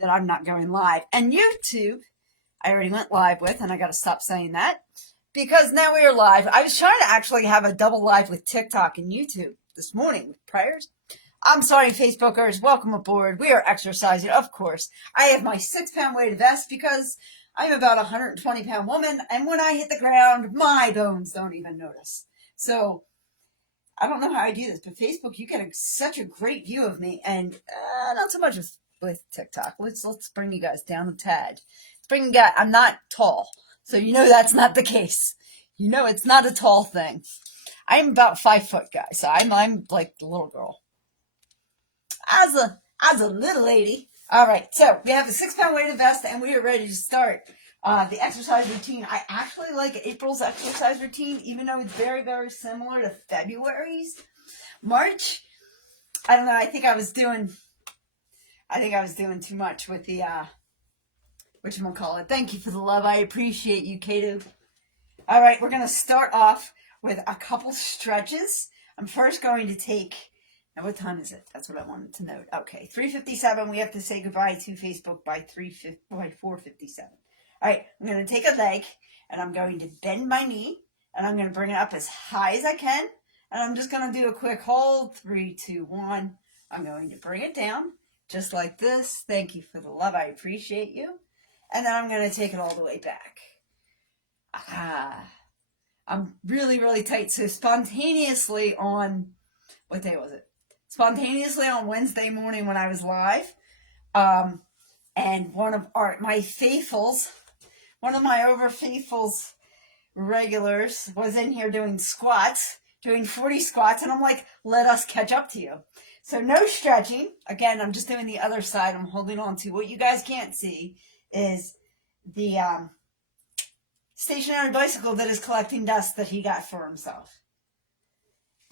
that I'm not going live. And YouTube, I already went live with, and I got to stop saying that because now we are live. I was trying to actually have a double live with TikTok and YouTube this morning with prayers. I'm sorry, Facebookers. Welcome aboard. We are exercising, of course. I have my 6-pound weighted vest because I'm about a 120-pound woman, and when I hit the ground, my bones don't even notice. So I don't know how I do this, but Facebook, you get such a great view of me, and not so much with TikTok. Let's bring you guys down a tad. Let's bring you guys. I'm not tall, so you know that's not the case. You know it's not a tall thing. I'm about 5 foot, guys. So I'm like the little girl. As a little lady. All right, so we have a 6-pound weighted vest, and we are ready to start the exercise routine. I actually like April's exercise routine, even though it's very, very similar to February's. March, I don't know. I think I was doing too much with the whatchamacallit. Thank you for the love. I appreciate you, Kato. All right, we're gonna start off with a couple stretches. I'm first going to take. Now, what time is it? That's what I wanted to note. Okay, 3:57. We have to say goodbye to Facebook by 4:57. All right, I'm going to take a leg, and I'm going to bend my knee, and I'm going to bring it up as high as I can, and I'm just going to do a quick hold. 3, 2, 1. I'm going to bring it down, just like this. Thank you for the love. I appreciate you. And then I'm going to take it all the way back. I'm really, really tight. So spontaneously on, what day was it? Spontaneously on Wednesday morning when I was live, and one of my faithfuls, one of my over faithfuls regulars was in here doing squats, doing 40 squats, and I'm like, let us catch up to you. So no stretching. Again, I'm just doing the other side. I'm holding on to. What you guys can't see is the stationary bicycle that is collecting dust that he got for himself.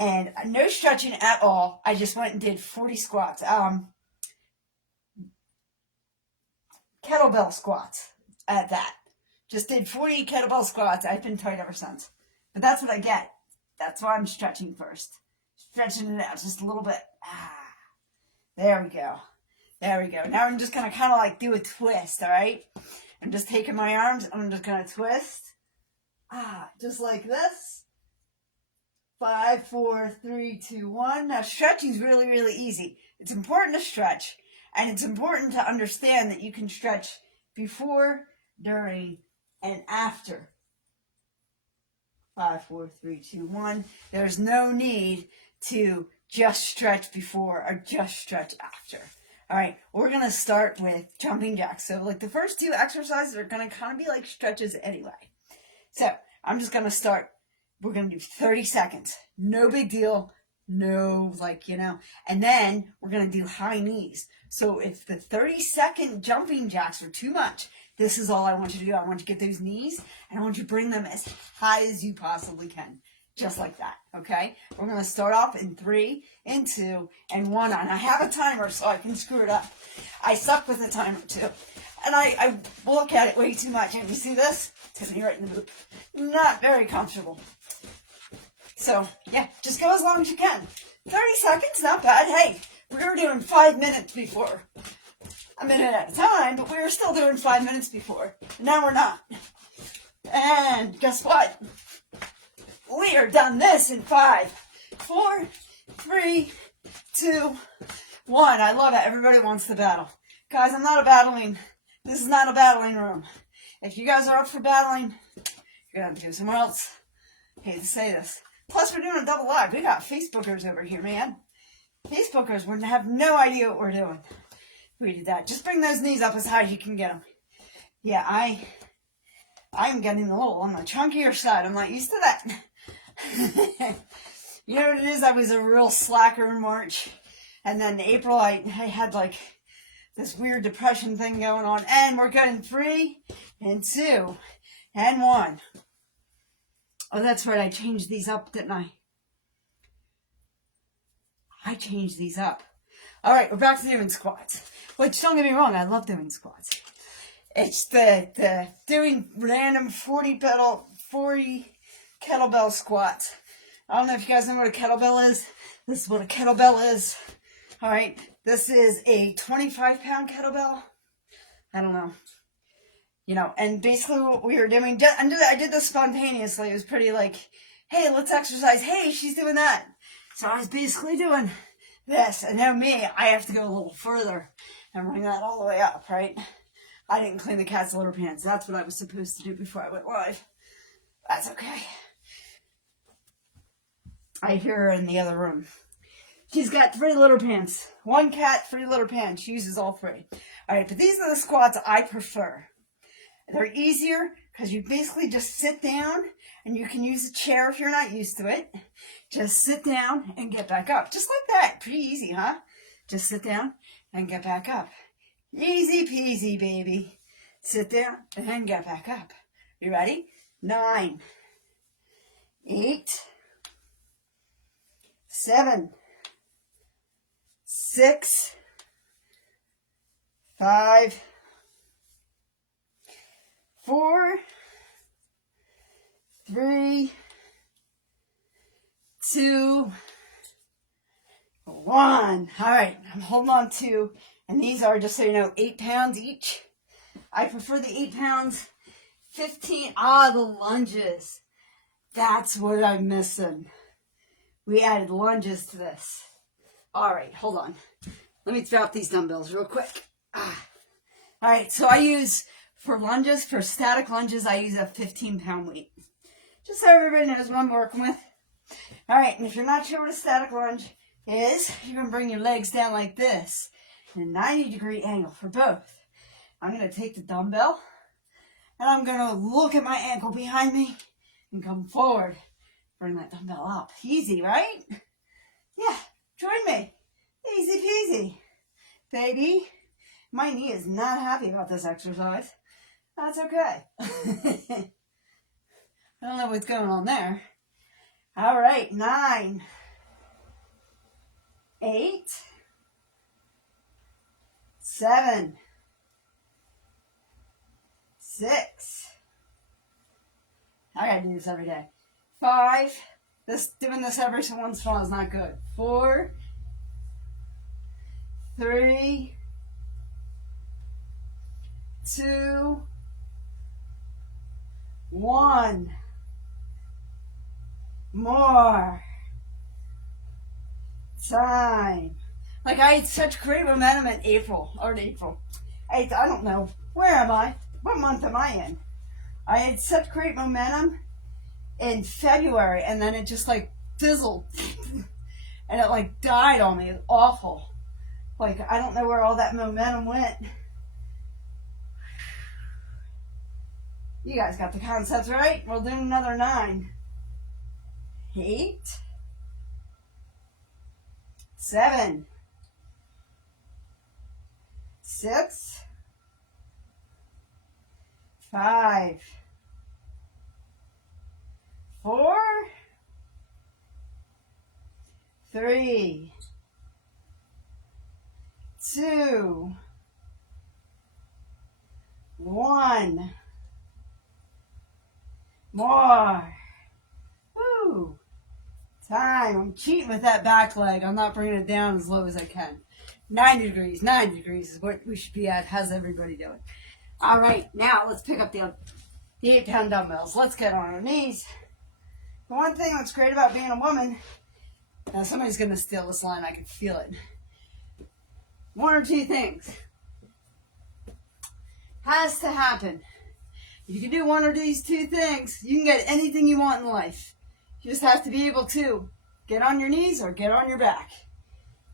And no stretching at all. I just went and did 40 squats. Kettlebell squats at that. Just did 40 kettlebell squats. I've been tight ever since. But that's what I get. That's why I'm stretching first. Stretching it out just a little bit. There we go. There we go. Now I'm just going to kind of like do a twist, all right? I'm just taking my arms and I'm just going to twist. Just like this. 5, 4, 3, 2, 1. Now, stretching is really, really easy. It's important to stretch, and it's important to understand that you can stretch before, during, and after. 5, 4, 3, 2, 1. There's no need to just stretch before or just stretch after. All right, we're going to start with jumping jacks. So, like the first 2 exercises are going to kind of be like stretches anyway. So, I'm just going to start. We're going to do 30 seconds. No big deal. No, and then we're going to do high knees. So if the 30-second jumping jacks are too much, this is all I want you to do. I want you to get those knees, and I want you to bring them as high as you possibly can. Just like that, okay? We're going to start off in 3, and 2, and 1. And I have a timer so I can screw it up. I suck with a timer, too. And I look at it way too much. And you see this? It's hitting me right in the boot. Not very comfortable. So, yeah, just go as long as you can. 30 seconds, not bad. Hey, we were doing 5 minutes before. A minute at a time, but we were still doing 5 minutes before. Now we're not. And guess what? We are done this in 5, 4, 3, 2, 1. I love it. Everybody wants the battle. Guys, this is not a battling room. If you guys are up for battling, you're going to have to go somewhere else. I hate to say this. Plus, we're doing a double live. We got Facebookers over here, man. Facebookers would have no idea what we're doing if we did that. Just bring those knees up as high as you can get them. Yeah, I'm getting a little on the chunkier side. I'm not used to that. You know what it is? I was a real slacker in March. And then April, I had like this weird depression thing going on. And we're going 3, and 2, and 1. Oh, that's right. I changed these up, didn't I? I changed these up. All right, we're back to doing squats. Which, don't get me wrong, I love doing squats. It's the doing random 40 kettlebell squats. I don't know if you guys know what a kettlebell is. This is what a kettlebell is. All right, this is a 25-pound kettlebell. I don't know. And basically what we were doing, I did this spontaneously. It was pretty like, hey, let's exercise. Hey, she's doing that. So I was basically doing this. And now I have to go a little further and bring that all the way up, right? I didn't clean the cat's litter pans. That's what I was supposed to do before I went live. That's okay. I hear her in the other room. She's got 3 litter pans. 1 cat, 3 litter pans. She uses all 3. All right, but these are the squats I prefer. They're easier because you basically just sit down, and you can use a chair if you're not used to it. Just sit down and get back up. Just like that. Pretty easy, huh? Just sit down and get back up. Easy peasy, baby. Sit down and get back up. You ready? 9, 8, 7, 6, 5, 4, 3, 2, 1. All right, I'm holding on to, and these are, just so you know, 8 pounds each. I prefer the 8 pounds. 15, the lunges. That's what I'm missing. We added lunges to this. All right, hold on. Let me drop these dumbbells real quick. All right, so I use, for lunges, for static lunges, I use a 15-pound weight. Just so everybody knows what I'm working with. All right, and if you're not sure what a static lunge is, you're going to bring your legs down like this in a 90-degree angle for both. I'm going to take the dumbbell, and I'm going to look at my ankle behind me and come forward. Bring that dumbbell up. Easy, right? Yeah, join me. Easy peasy. Baby, my knee is not happy about this exercise. That's okay. I don't know what's going on there. All right, 9, 8, 7, 6. I gotta do this every day. 5. Doing this every once in a while is not good. 4, 3, 2, 1. More time. Like, I had such great momentum in April. I don't know. Where am I? What month am I in? I had such great momentum in February, and then it just like fizzled. And it like died on me. It was awful. Like, I don't know where all that momentum went. You guys got the concepts right? We'll do another 9. 8, 7, 6, 5, 4, 3, 2, 1. More. Woo. Time. I'm cheating with that back leg. I'm not bringing it down as low as I can. 90 degrees. 90 degrees is what we should be at. How's everybody doing? All right. Now let's pick up the 8-pound dumbbells. Let's get on our knees. The one thing that's great about being a woman, now somebody's going to steal this line. I can feel it. 1 or 2 things has to happen. If you can do 1 or these 2 things, you can get anything you want in life. You just have to be able to get on your knees or get on your back.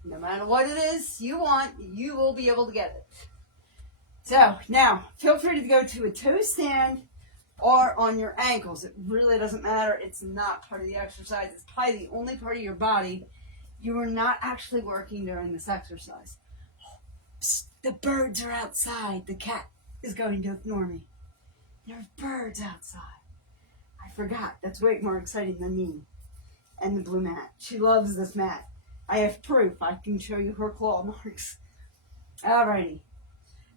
No matter what it is you want, you will be able to get it. So, now, feel free to go to a toe stand or on your ankles. It really doesn't matter. It's not part of the exercise. It's probably the only part of your body you are not actually working during this exercise. Psst, the birds are outside. The cat is going to ignore me. There's birds outside. I forgot. That's way more exciting than me. And the blue mat. She loves this mat. I have proof. I can show you her claw marks. Alrighty.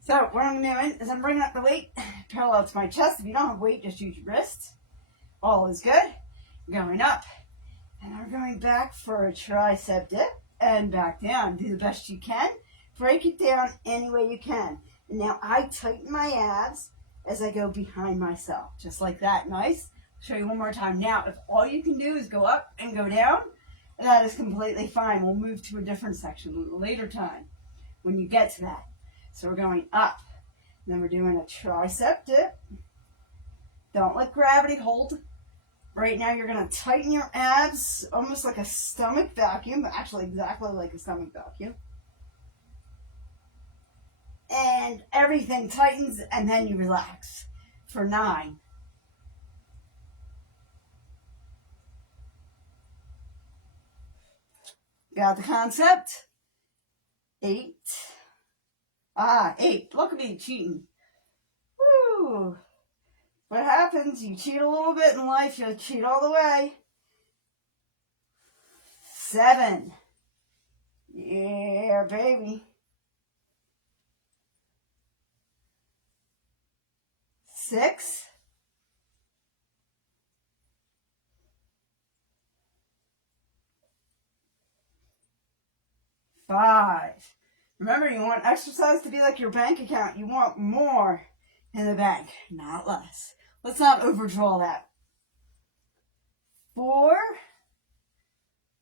So what I'm doing is I'm bringing up the weight parallel to my chest. If you don't have weight, just use your wrists. All is good. Going up. And we're going back for a tricep dip. And back down. Do the best you can. Break it down any way you can. And now I tighten my abs as I go behind myself, just like that. Nice. Show you one more time. Now, if all you can do is go up and go down, that is completely fine. We'll move to a different section a later time when you get to that. So we're going up. Then we're doing a tricep dip. Don't let gravity hold. Right now you're going to tighten your abs almost like a stomach vacuum, actually exactly like a stomach vacuum. And everything tightens and then you relax for 9. Got the concept? 8. 8. Look at me cheating. Woo! What happens? You cheat a little bit in life, you'll cheat all the way. 7. Yeah, baby. 6. 5. Remember, you want exercise to be like your bank account. You want more in the bank, not less. Let's not overdraw that. 4.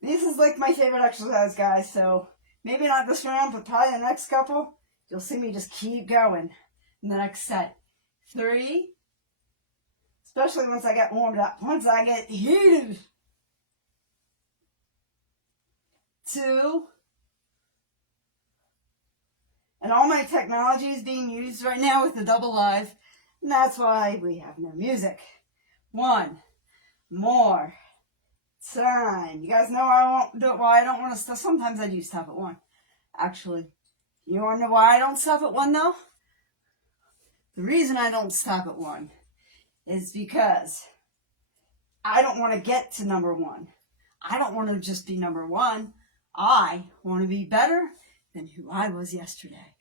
This is like my favorite exercise, guys, so maybe not this round, but probably the next couple, you'll see me just keep going in the next set. 3. Especially once I get warmed up, once I get heated. 2. And all my technology is being used right now with the double live, and that's why we have no music. 1 more time. You guys know why I don't want to stop. Sometimes I do stop at 1. Actually, you want to know why I don't stop at 1 though? The reason I don't stop at 1 is because I don't want to get to number 1. I don't want to just be number 1. I want to be better than who I was yesterday.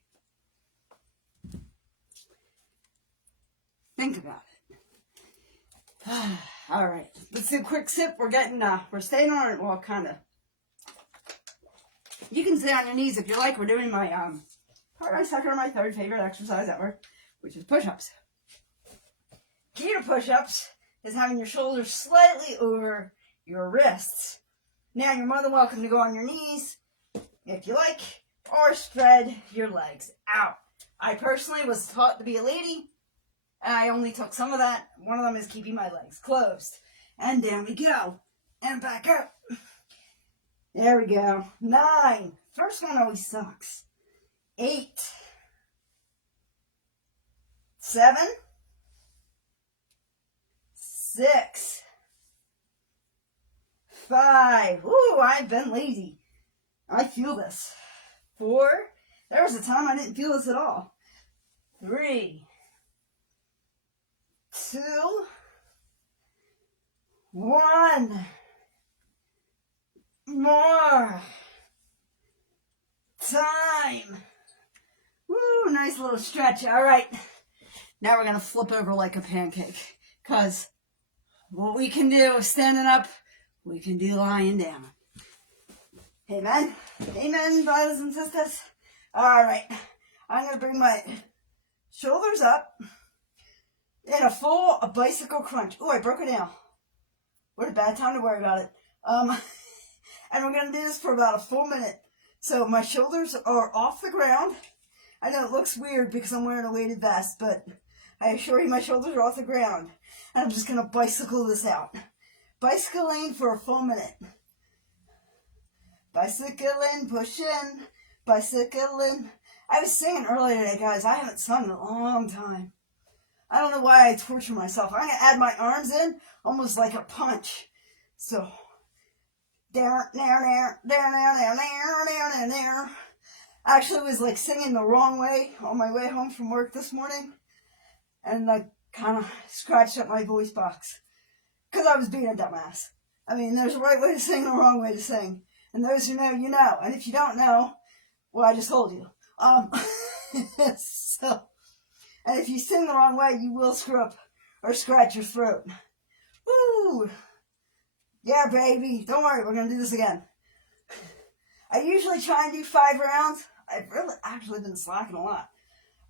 Think about it. All right, let's do a quick sip. We're staying on it. Well, kind of. You can stay on your knees if you like. We're doing my second or my third favorite exercise ever, which is push-ups. Key to push-ups is having your shoulders slightly over your wrists. Now, you're more than welcome to go on your knees if you like, or spread your legs out. I personally was taught to be a lady, and I only took some of that. One of them is keeping my legs closed. And down we go. And back up. There we go. 9. First one always sucks. 8. 7. 6. 5. Ooh, I've been lazy. I feel this. 4. There was a time I didn't feel this at all. 3. 2. 1. More time. Woo, nice little stretch. All right. Now we're going to flip over like a pancake. Because what we can do standing up, we can do lying down. Amen. Amen, brothers and sisters. All right. I'm going to bring my shoulders up in a full bicycle crunch. Oh, I broke a nail. What a bad time to worry about it. And we're going to do this for about a full minute. So my shoulders are off the ground. I know it looks weird because I'm wearing a weighted vest, but I assure you my shoulders are off the ground. And I'm just going to bicycle this out. Bicycling for a full minute. Bicycling, pushing, bicycling. I was singing earlier today, guys. I haven't sung in a long time. I don't know why I torture myself. I'm going to add my arms in almost like a punch. So, there. I actually was like singing the wrong way on my way home from work this morning. And I kind of scratched up my voice box. Because I was being a dumbass. I mean, there's a right way to sing and a wrong way to sing. And those who know, you know. And if you don't know, well, I just told you. So, and if you sing the wrong way, you will screw up or scratch your throat. Woo! Yeah, baby. Don't worry, we're going to do this again. I usually try and do 5 rounds. I've really actually been slacking a lot.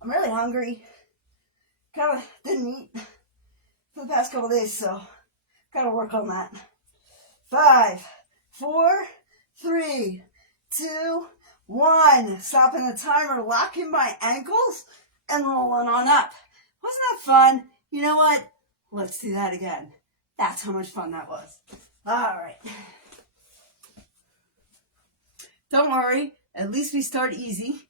I'm really hungry. Kind of didn't eat for the past couple days, so gotta work on that. 5, 4, 3, 2, 1. Stopping the timer, locking my ankles, and rolling on up. Wasn't that fun? You know what? Let's do that again. That's how much fun that was. All right. Don't worry. At least we start easy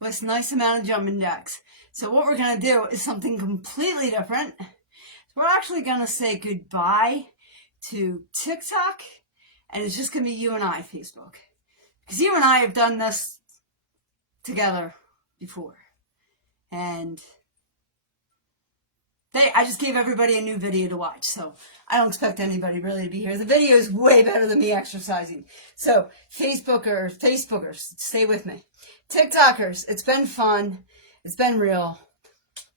with a nice amount of jumping jacks. So what we're going to do is something completely different. We're actually going to say goodbye to TikTok, and it's just going to be you and I, Facebook. Because you and I have done this together before. And I just gave everybody a new video to watch, so I don't expect anybody really to be here. The video is way better than me exercising. So, Facebookers, stay with me. TikTokers, it's been fun. It's been real.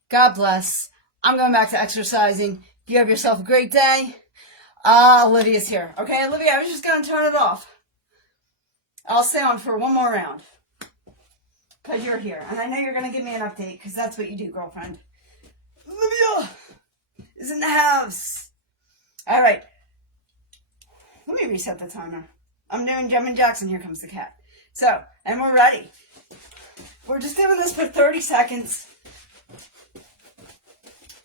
God bless. I'm going back to exercising. You have yourself a great day. Olivia's here. Okay, Olivia, I was just going to turn it off. I'll stay on for one more round. Because you're here. And I know you're going to give me an update, because that's what you do, girlfriend. Olivia is in the house. All right. Let me reset the timer. I'm doing jumping jacks, and here comes the cat. So, and we're ready. We're just doing this for 30 seconds.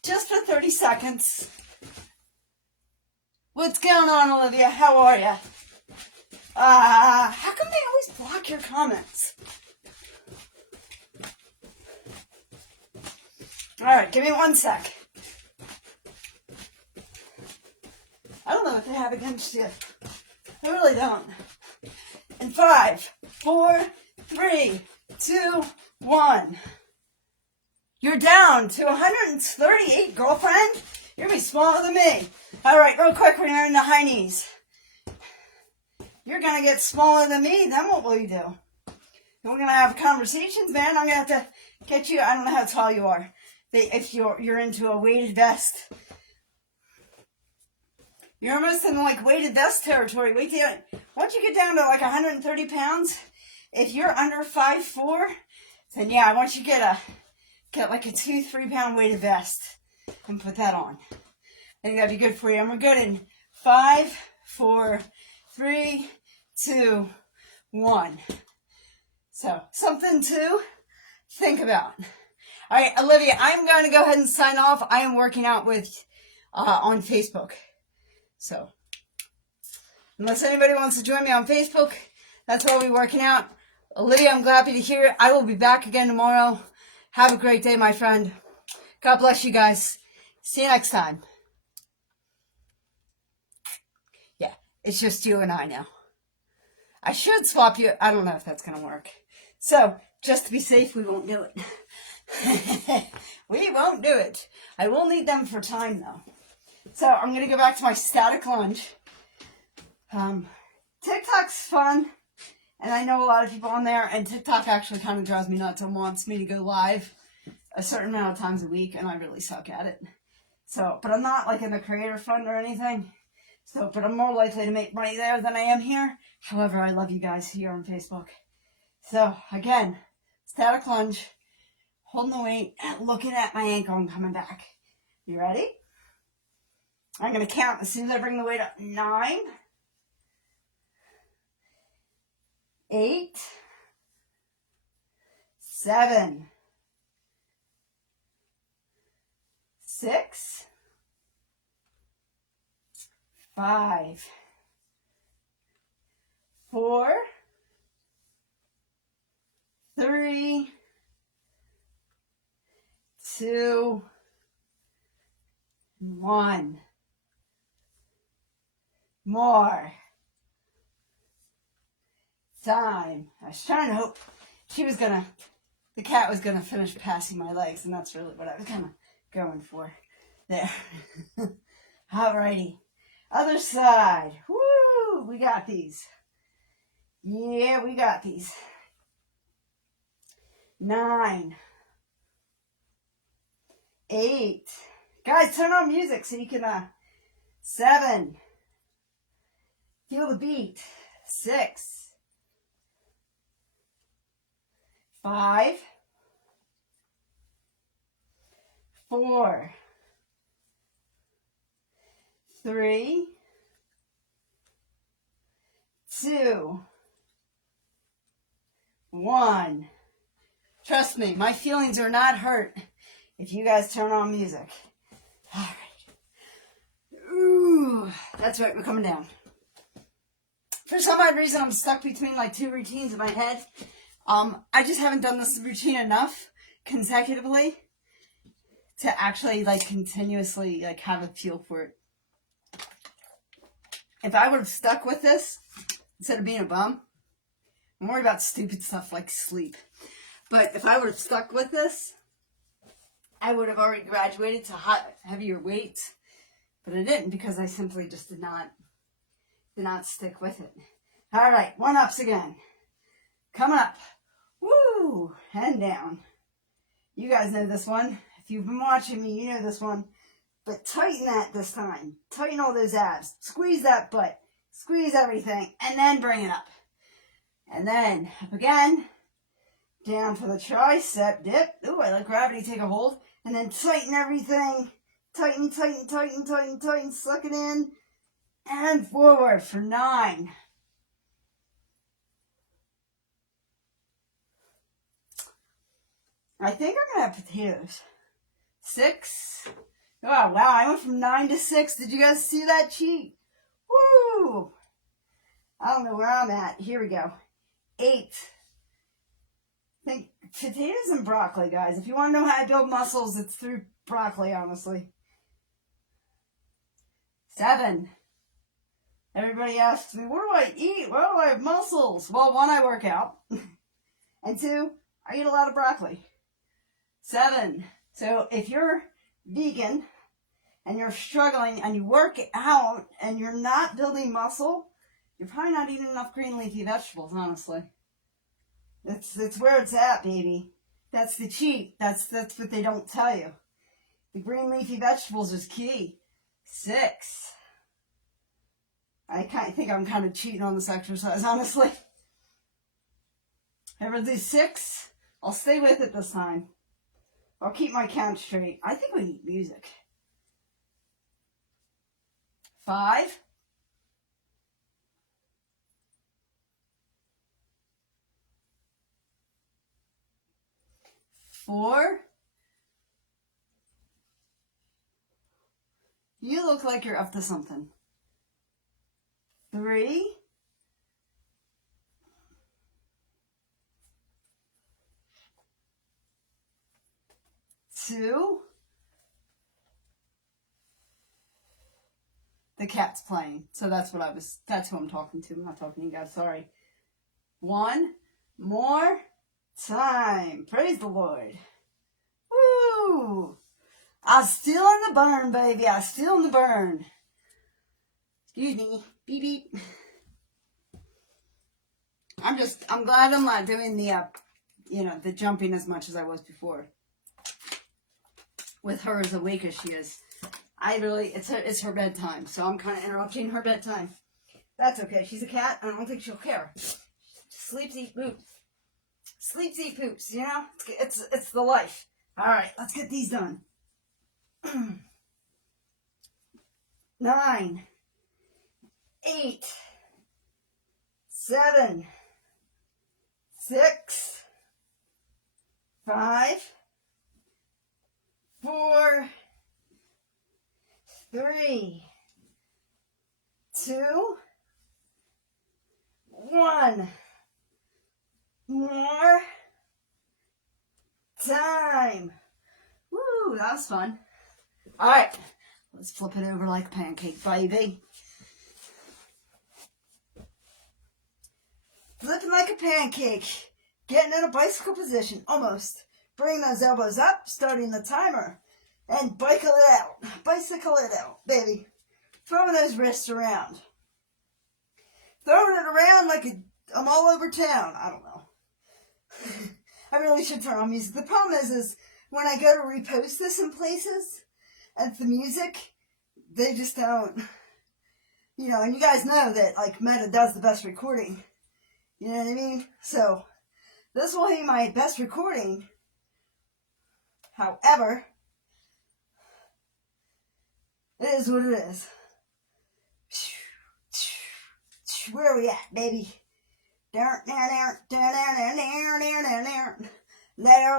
Just for 30 seconds. What's going on, Olivia? How are you? How come they always block your comments? All right, give me 1 sec. I don't know what they have against you. I really don't. In 5, 4, 3, 2, 1. You're down to 138, girlfriend. You're going to be smaller than me. All right, real quick, we're going to high knees. You're going to get smaller than me, then what will you do? We're going to have conversations, man. I'm going to have to get you, I don't know how tall you are. If you're into a weighted vest. You're almost in like weighted vest territory. Once you get down to like 130 pounds, if you're under 5'4", then yeah, I want you to get like a 2-3 pound weighted vest and put that on. I think that'd be good for you. And we're good in 5, 4, 3, 2, 1. So something to think about. All right, Olivia, I'm going to go ahead and sign off. I am working out with on Facebook. So, unless anybody wants to join me on Facebook, that's where we'll be working out. Olivia, I'm happy to hear it. I will be back again tomorrow. Have a great day, my friend. God bless you guys. See you next time. Yeah, it's just you and I now. I should swap you. I don't know if that's going to work. So, just to be safe, we won't do it. We won't do it. I will need them for time, though. So, I'm going to go back to my static lunge. TikTok's fun. And I know a lot of people on there. And TikTok actually kind of drives me nuts and wants me to go live a certain amount of times a week. And I really suck at it. So, but I'm not like in the creator fund or anything. So, but I'm more likely to make money there than I am here. However, I love you guys here on Facebook. So, again, static lunge, holding the weight, looking at my ankle and coming back. You ready? I'm going to count as soon as I bring the weight up. 9, 8, 7, 6, 5, 4, 3, 2, 1. More time. I was trying to hope the cat was gonna finish passing my legs, and that's really what I was kind of going for there. Alrighty, other side. Woo! We got these. Yeah, we got these. 9, 8. Guys, turn on music so you can 7. Feel the beat. 6, 5, 4, 3, 2, 1. Trust me, my feelings are not hurt if you guys turn on music. All right. Ooh, that's right, we're coming down. For some odd reason, I'm stuck between like two routines in my head. I just haven't done this routine enough consecutively to actually like continuously like have a feel for it. If I would have stuck with this instead of being a bum, I'm worried about stupid stuff like sleep. But if I would have stuck with this, I would have already graduated to heavier weights. But I didn't because I simply just did not stick with it. All right, 1-ups again. Coming up. Woo! And down. You guys know this one. If you've been watching me, you know this one. But tighten that this time. Tighten all those abs. Squeeze that butt. Squeeze everything. And then bring it up. And then up again. Down for the tricep dip. Ooh, I let gravity take a hold. And then tighten everything. Tighten, tighten, tighten, tighten, tighten. Suck it in. And forward for 9. I think I'm going to have potatoes. 6. Oh, wow. I went from 9 to 6. Did you guys see that cheat? Woo! I don't know where I'm at. Here we go. 8. I think potatoes and broccoli, guys. If you want to know how to build muscles, it's through broccoli, honestly. 7. Everybody asks me, what do I eat? Why do I have muscles? Well, 1, I work out. And 2, I eat a lot of broccoli. 7. So if you're vegan and you're struggling and you work out and you're not building muscle, you're probably not eating enough green leafy vegetables, honestly. It's where it's at, baby. That's the cheat. That's what they don't tell you. The green leafy vegetables is key. 6. I think I'm kind of cheating on this exercise, honestly. Ever do 6? I'll stay with it this time. I'll keep my count straight. I think we need music. 5. 4. You look like you're up to something. 3. 2. The cat's playing, so that's who I'm talking to. I'm not talking to you guys, sorry. 1 more time. Praise the Lord. Woo! I'm still in the burn, baby. I'm still in the burn. Excuse me. Beep, beep. I'm glad I'm not doing the jumping as much as I was before. With her as awake as she is. It's her bedtime, so I'm kind of interrupting her bedtime. That's okay. She's a cat, and I don't think she'll care. Sleeps, eat poops. Sleeps, eat poops. You know, it's the life. All right, let's get these done. 9, 8, 7, 6, 5, 4, 3, 2, 1. More time. Woo, that was fun. All right, let's flip it over like a pancake, baby. Flipping like a pancake. Getting in a bicycle position, almost. Bring those elbows up, starting the timer. And bicycle it out. Bicycle it out, baby. Throwing those wrists around. Throwing it around like I'm all over town. I don't know. I really should turn on music. The problem is when I go to repost this in places, and the music, they just don't, and you guys know that, like, Meta does the best recording. You know what I mean? So, this will be my best recording. However, It is what it is. Where are we at, baby? There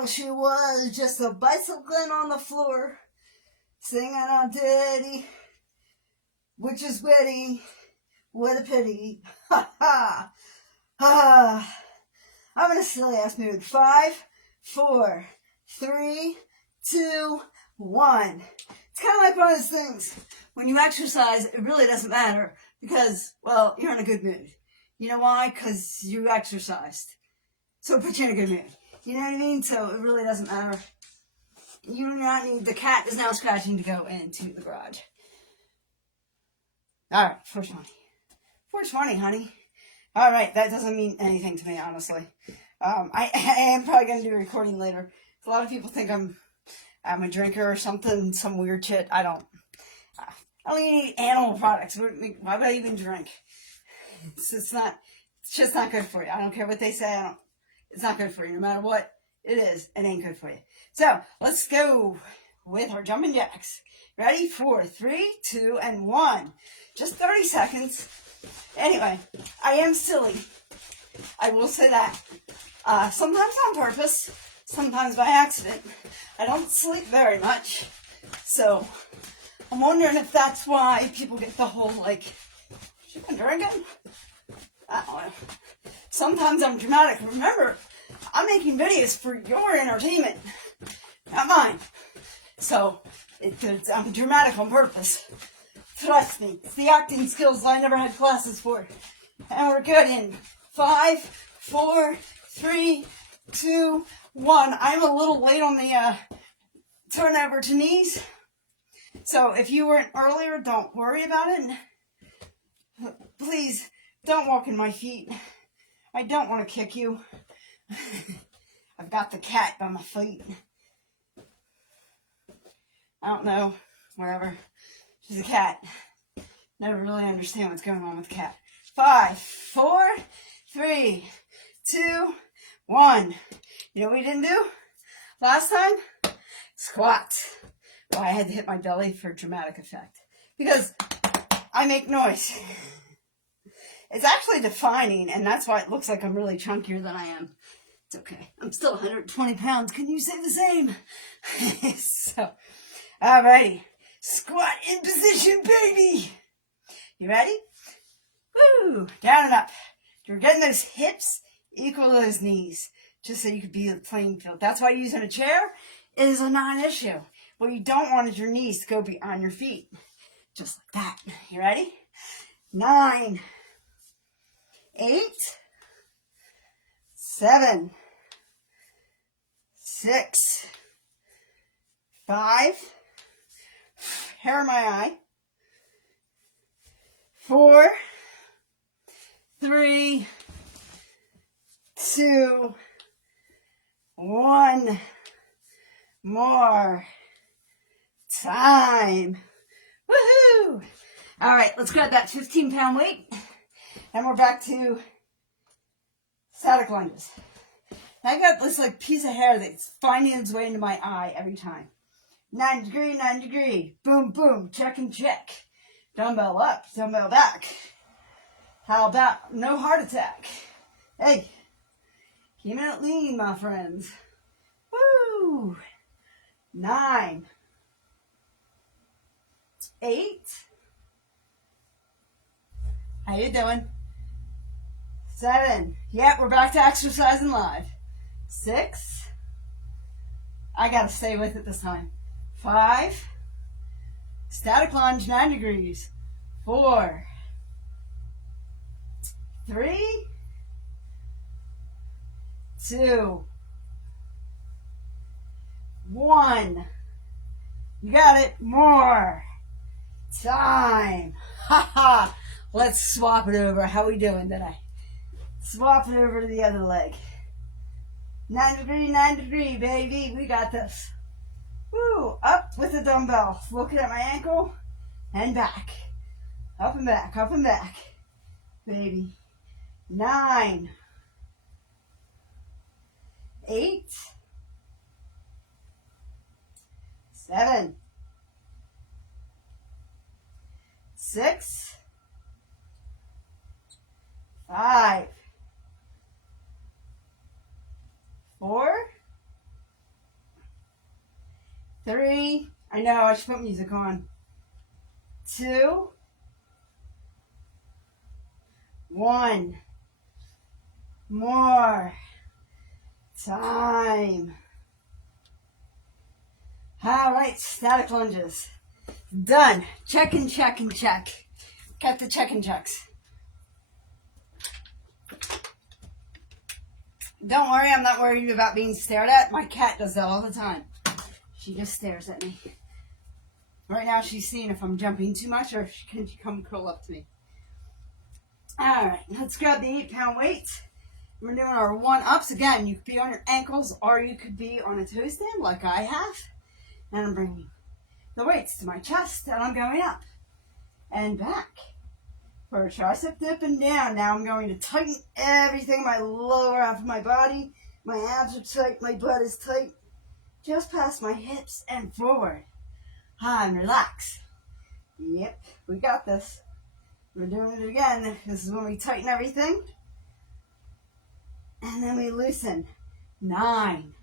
she was, just a bicycling on the floor, singing a ditty, which is witty. What a pity. Ha ha. Ah. I'm in a silly ass mood. 5, 4, 3, 2, 1. It's kind of like one of those things. When you exercise, it really doesn't matter because, well, you're in a good mood. You know why? Because you exercised. So it puts you in a good mood. You know what I mean? So it really doesn't matter. You do not need, the cat is now scratching to go into the garage. Alright, 420. 420, honey. Alright, that doesn't mean anything to me, honestly. I am probably going to do a recording later. A lot of people think I'm a drinker or something, some weird shit. I don't even eat animal products. Why would I even drink? It's just not good for you. I don't care what they say. It's not good for you. No matter what it is, it ain't good for you. So, let's go with our jumping jacks. Ready? 4, 3, 2, and 1. Just 30 seconds. Anyway, I am silly. I will say that. Sometimes on purpose, sometimes by accident. I don't sleep very much. So, I'm wondering if that's why people get the whole, like, you been drinking? I don't know. Sometimes I'm dramatic. Remember, I'm making videos for your entertainment, not mine. So, I'm dramatic on purpose. Trust me, it's the acting skills I never had classes for. And we're good in 5, 4, 3, 2, 1. I'm a little late on the turnover to knees. So if you weren't earlier, don't worry about it. Please, don't walk in my feet. I don't want to kick you. I've got the cat by my feet. I don't know, wherever. She's a cat. Never really understand what's going on with the cat. 5, 4, 3, 2, 1. You know what we didn't do last time? Squats. Well, I had to hit my belly for dramatic effect. Because I make noise. It's actually defining, and that's why it looks like I'm really chunkier than I am. It's okay. I'm still 120 pounds. Can you say the same? So, alrighty. Squat in position, baby. You ready? Woo! Down and up. You're getting those hips equal to those knees, just so you could be the playing field. That's why using a chair is a non-issue. What you don't want is your knees to go beyond your feet. Just like that. You ready? 9, 8, 7, 6, 5, hair in my eye, 4, 3, 2, 1. More time. Woohoo! All right, let's grab that 15-pound weight, and we're back to static lunges. I got this like piece of hair that's finding its way into my eye every time. 9 degree, 9 degree. Boom, boom, check and check. Dumbbell up, dumbbell back. How about no heart attack? Hey, keep it lean, my friends. Woo! 9, 8. How you doing? 7. Yep, we're back to exercising live. 6. I gotta stay with it this time. 5. Static lunge, 9 degrees. 4. 3. 2. 1. You got it. More time. Ha ha. Let's swap it over. How we doing today? Swap it over to the other leg. 9 degree, 9 degree, baby. We got this. Woo. Up with the dumbbell. Looking at my ankle and back. Up and back, up and back. Baby. 9. 8. 7. 6, 5, 4, 3. I know, I should put music on. 2, 1. More time. All right, static lunges. Done. Check and check and check. Got the check and checks. Don't worry, I'm not worried about being stared at. My cat does that all the time. She just stares at me. Right now she's seeing if I'm jumping too much or if she can come curl up to me. All right, let's grab the 8-pound weight. We're doing our 1-ups. Again, you could be on your ankles or you could be on a toe stand like I have. And I'm bringing the weights to my chest and I'm going up and back. For a tricep dip and down. Now I'm going to tighten everything, my lower half of my body. My abs are tight, my butt is tight. Just past my hips and forward. And relax. Yep, we got this. We're doing it again. This is when we tighten everything. And then we loosen. 9.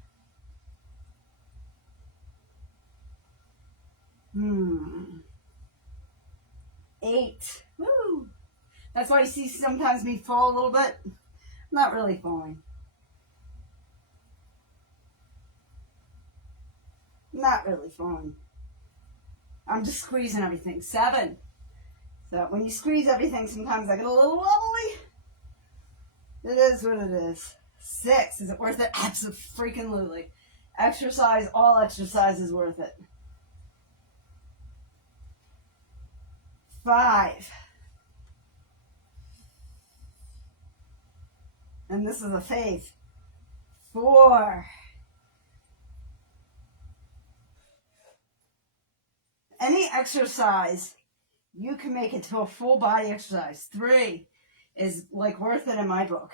8. Woo! That's why you see sometimes me fall a little bit. I'm not really falling. Not really falling. I'm just squeezing everything. 7. So when you squeeze everything, sometimes I get a little wobbly. It is what it is. 6. Is it worth it? Absolutely. Exercise, all exercise is worth it. 5. And this is a faith. 4. Any exercise, you can make it to a full body exercise. 3 is like worth it in my book.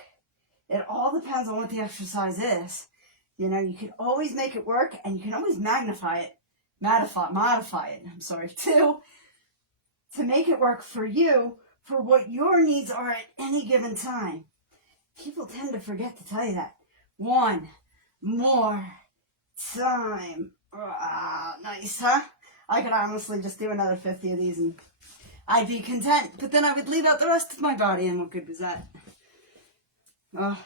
It all depends on what the exercise is. You know, you can always make it work and you can always modify it. I'm sorry, to make it work for you, for what your needs are at any given time. People tend to forget to tell you that. 1 more time. Nice, huh? I could honestly just do another 50 of these and I'd be content. But then I would leave out the rest of my body, and what good was that? Oh,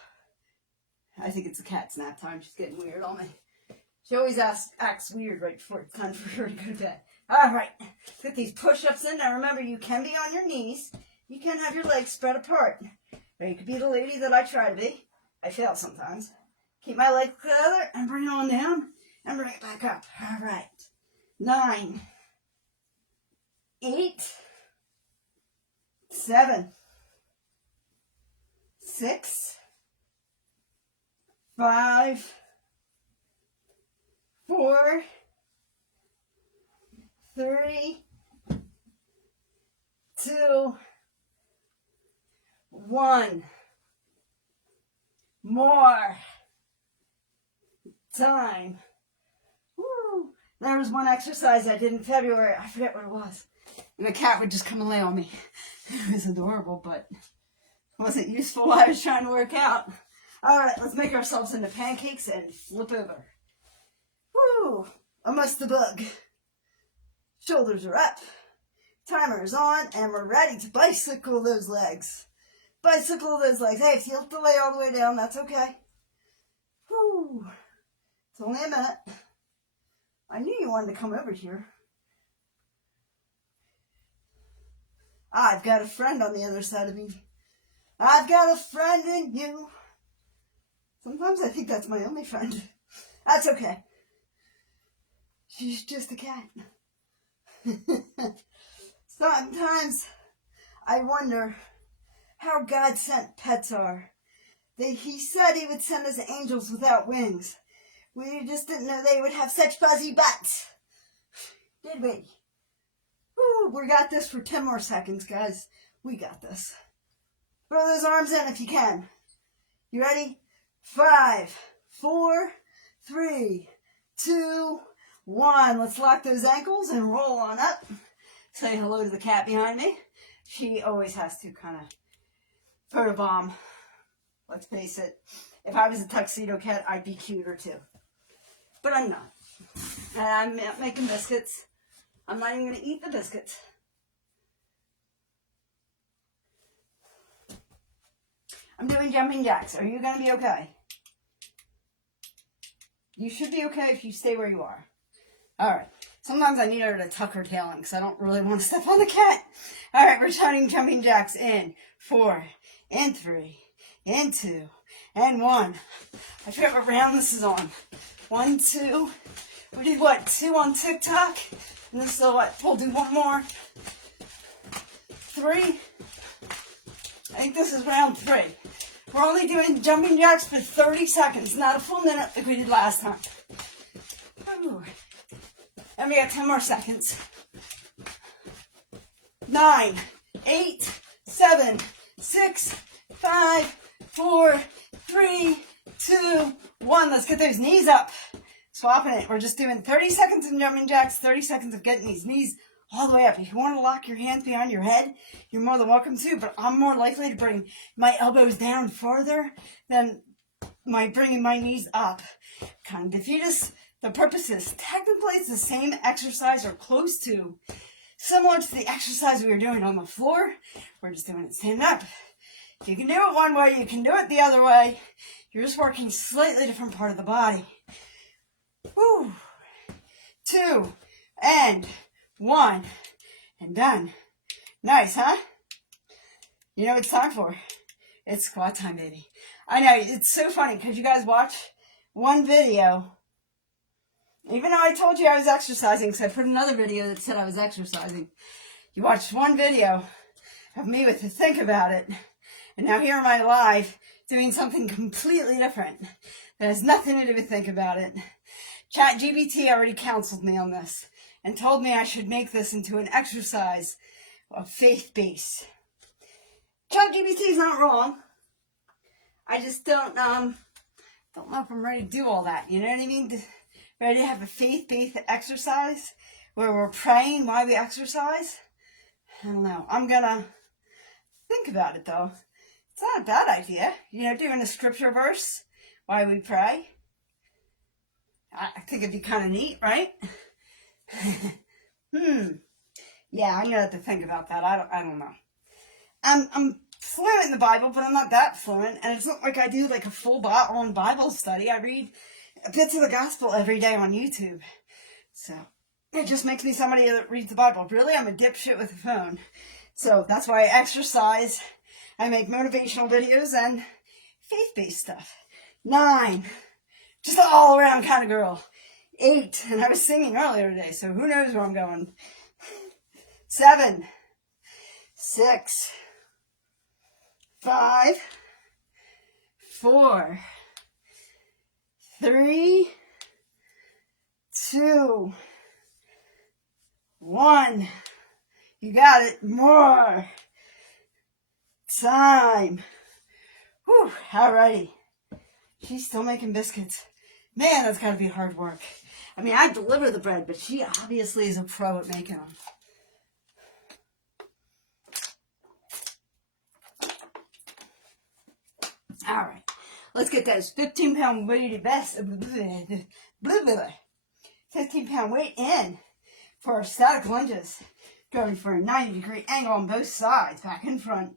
I think it's a cat's nap time. She's getting weird on me. She always acts weird right before it's time for her to go to bed. All right, let's get these push-ups in. Now remember, you can be on your knees. You can have your legs spread apart. Or you could be the lady that I try to be. I fail sometimes. Keep my legs together and bring it on down and bring it back up. All right. 9, 8, 7, 6, 5, 4, 3, 2, 1. More time. Woo. There was one exercise I did in February. I forget what it was. And the cat would just come and lay on me. It was adorable, but it wasn't useful while I was trying to work out. All right, let's make ourselves into pancakes and flip over. Woo! Almost the bug. Shoulders are up. Timer is on, and we're ready to bicycle those legs. Bicycle those legs. Hey, if you have to lay all the way down, that's okay. Woo! It's only a minute. I knew you wanted to come over here. I've got a friend on the other side of me. I've got a friend in you. Sometimes I think that's my only friend. That's okay. She's just a cat. Sometimes I wonder how God sent pets are. He said he would send us angels without wings. We just didn't know they would have such fuzzy butts. Did we? Woo, we got this for 10 more seconds, guys. We got this. Throw those arms in if you can. You ready? 5, 4, 3, 2, 1. Let's lock those ankles and roll on up. say hello to the cat behind me. She always has to kind of photobomb. Let's face it. If I was a tuxedo cat, I'd be cuter too. But I'm not. And I'm making biscuits. I'm not even going to eat the biscuits. I'm doing jumping jacks. Are you going to be okay? You should be okay if you stay where you are. All right. Sometimes I need her to tuck her tail in because I don't really want to step on the cat. All right, we're starting jumping jacks in 4, and 3, and 2, and 1. I forget what round this is on. 1, 2. We did what? 2 on TikTok. And this is what? We'll do one more. 3. I think this is round 3. We're only doing jumping jacks for 30 seconds, not a full minute like we did last time. Ooh. And we got 10 more seconds. 9, 8, 7, 6, 5, 4, 3, 2, 1. Let's get those knees up. Swapping it. We're just doing 30 seconds of jumping jacks, 30 seconds of getting these knees all the way up. If you want to lock your hands behind your head, you're more than welcome to, but I'm more likely to bring my elbows down farther than bringing my knees up. Kind of defeatist. The purpose is technically it's the same exercise or close to, similar to the exercise we were doing on the floor. We're just doing it standing up. If you can do it one way, you can do it the other way. You're just working slightly different part of the body. Woo. 2, and 1, and done. Nice, huh? You know what it's time for? It's squat time, baby. I know, it's so funny because you guys watch one video. Even though I told you I was exercising, because I put another video that said I was exercising. You watched one video of me with the think about it. And now here am I live doing something completely different. That has nothing to do with think about it. ChatGPT already counseled me on this and told me I should make this into an exercise of faith-based. ChatGPT is not wrong. I just don't know if I'm ready to do all that. You know what I mean? Ready to have a faith-based exercise where we're praying while we exercise? I don't know. I'm going to think about it, though. It's not a bad idea. You know, doing a scripture verse while we pray. I think it'd be kind of neat, right? Yeah, I'm going to have to think about that. I don't know. I'm fluent in the Bible, but I'm not that fluent. And it's not like I do like a full-on Bible study. I read bits of the gospel every day on YouTube. So it just makes me somebody that reads the Bible. Really, I'm a dipshit with a phone. So that's why I exercise. I make motivational videos and faith-based stuff. 9, just an all-around kind of girl. 8, and I was singing earlier today, so who knows where I'm going. 7, 6, 5, 4, 3, 2, 1. You got it. More time. Whew, alrighty. She's still making biscuits. Man, that's gotta be hard work. I mean, I deliver the bread, but she obviously is a pro at making them. Alright, let's get those 15-pound weighted 15-pound weight in for our static lunges. Going for a 90-degree angle on both sides, back and front.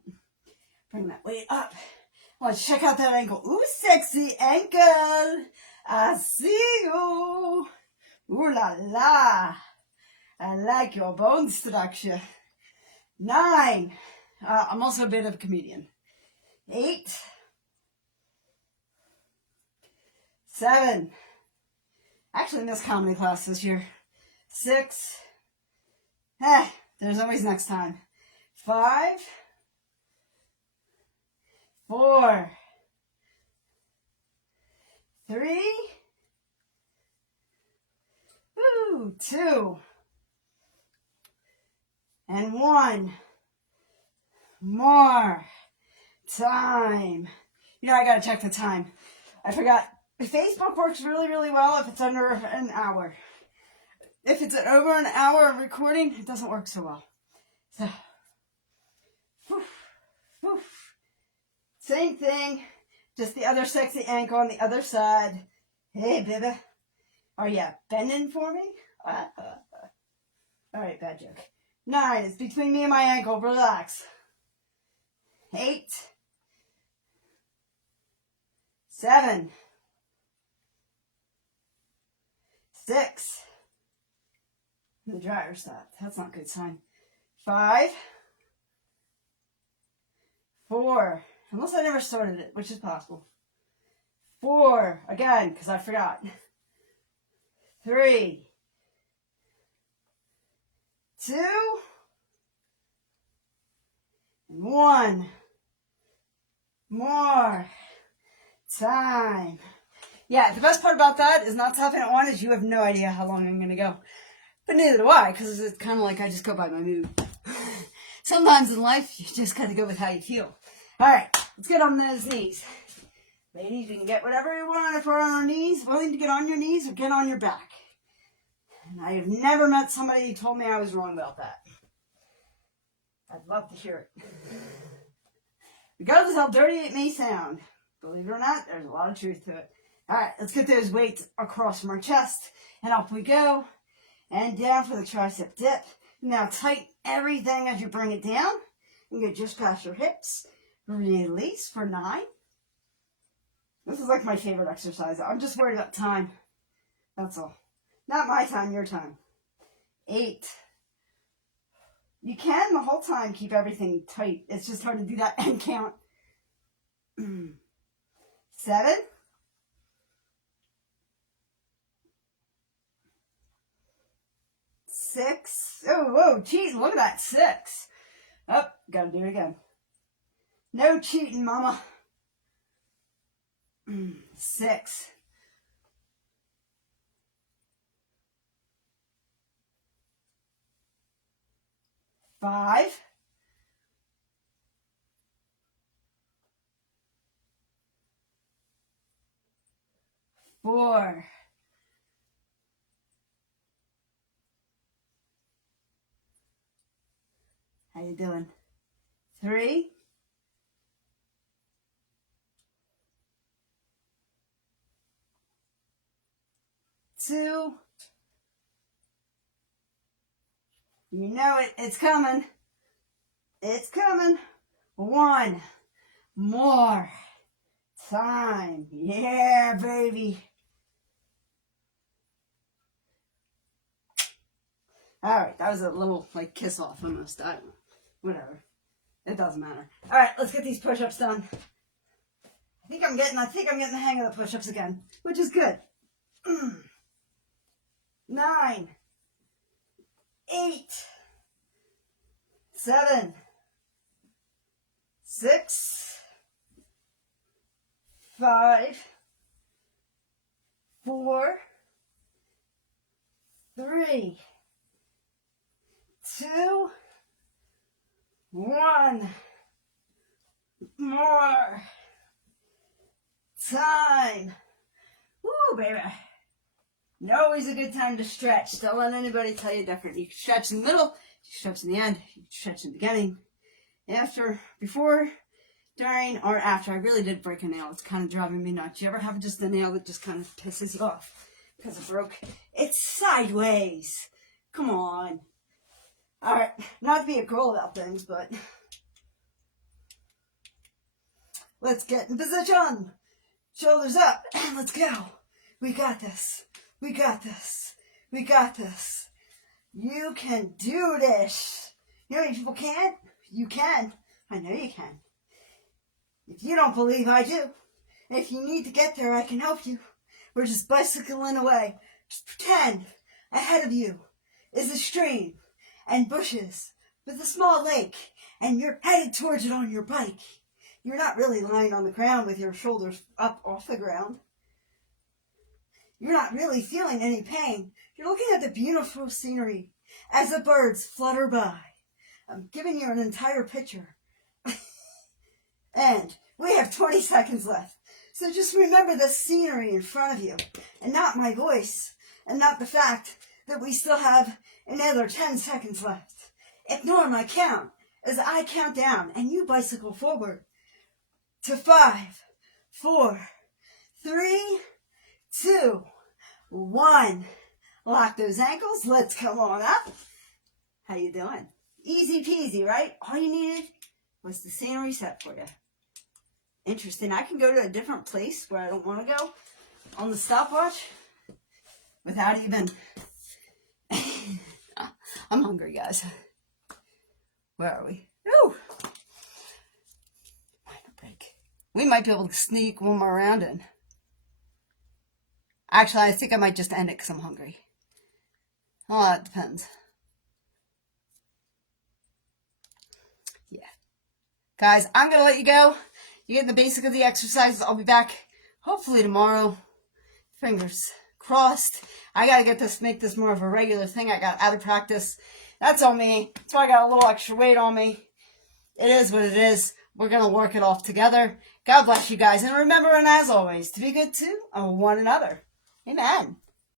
Bring that weight up. Let's check out that ankle. Ooh, sexy ankle. I see you. Ooh la la. I like your bone structure. 9. I'm also a bit of a comedian. 8. 7. Actually missed comedy class this year. 6. There's always next time. 5. 4. 3. 2. And 1. More time. You know, I gotta check the time. I forgot. Facebook works really, really well if it's under an hour. if it's over an hour of recording, it doesn't work so well. So, whew, whew. Same thing, just the other sexy ankle on the other side. Hey, baby. Are you bending for me? All right, bad joke. 9, it's between me and my ankle. Relax. 8, 7, 6. The dryer stopped. That's not a good sign. 5, 4. Unless I never started it, which is possible. 4. Again, because I forgot. 3, 2, and 1. More time. Yeah, the best part about that is not stopping at 1 is you have no idea how long I'm going to go. But neither do I, because it's kind of like I just go by my mood. Sometimes in life, you just got to go with how you feel. All right, let's get on those knees. Ladies, you can get whatever you want if we're on our knees. Willing to get on your knees or get on your back. And I have never met somebody who told me I was wrong about that. I'd love to hear it. Regardless of how dirty it may sound, believe it or not, there's a lot of truth to it. All right, let's get those weights across from our chest, and up we go, and down for the tricep dip. Now tighten everything as you bring it down, and go just past your hips. Release for 9. This is like my favorite exercise. I'm just worried about time. That's all. Not my time, your time. 8. You can the whole time keep everything tight. It's just hard to do that and count. 7. 6. Oh, whoa, cheating. Look at that. 6. Oh, gotta do it again. No cheating, mama. 6. 5. 4. 3. 2. You know it. It's coming. It's coming. 1. More time. Yeah, baby. All right, that was a little like kiss off almost. I don't know. Whatever. It doesn't matter. All right, let's get these push-ups done. I think I'm getting the hang of the push-ups again, which is good. 9, 8, 7, 6, 5, 4, 3, 2, 1. More time. Woo, baby. Always a good time to stretch. Don't let anybody tell you different. You can stretch in the middle, you can stretch in the end, you can stretch in the beginning, after, before, during, or after. I really did break a nail. It's kind of driving me nuts. You ever have just a nail that just kind of pisses you off because it broke? It's sideways. Come on. All right, not to be a girl about things, but let's get in position. Shoulders up, and let's go. We got this. We got this. We got this. You can do this. You know how many people can't? You can. I know you can. If you don't believe, I do. If you need to get there, I can help you. We're just bicycling away. Just pretend ahead of you is a stream and bushes with a small lake, and you're headed towards it on your bike. You're not really lying on the ground with your shoulders up off the ground. You're not really feeling any pain. You're looking at the beautiful scenery as the birds flutter by. I'm giving you an entire picture. And we have 20 seconds left. So just remember the scenery in front of you, and not my voice, and not the fact that we still have another 10 seconds left. Ignore my count as I count down and you bicycle forward to 5, 4, 3, 2, 1. Lock those ankles. Let's come on up. How you doing? Easy peasy, right? All you needed was the scenery set for you. Interesting. I can go to a different place where I don't want to go on the stopwatch without even... I'm hungry, guys. Where are we? Ooh. Minor break. We might be able to sneak one more round in. Actually, I think I might just end it because I'm hungry. Oh, that depends. Yeah. Guys, I'm going to let you go. You get the basic of the exercises. I'll be back hopefully tomorrow. Fingers crossed. I got to make this more of a regular thing. I got out of practice. That's on me. That's why I got a little extra weight on me. It is what it is. We're going to work it off together. God bless you guys. And remember, and as always, to be good to one another. Amen.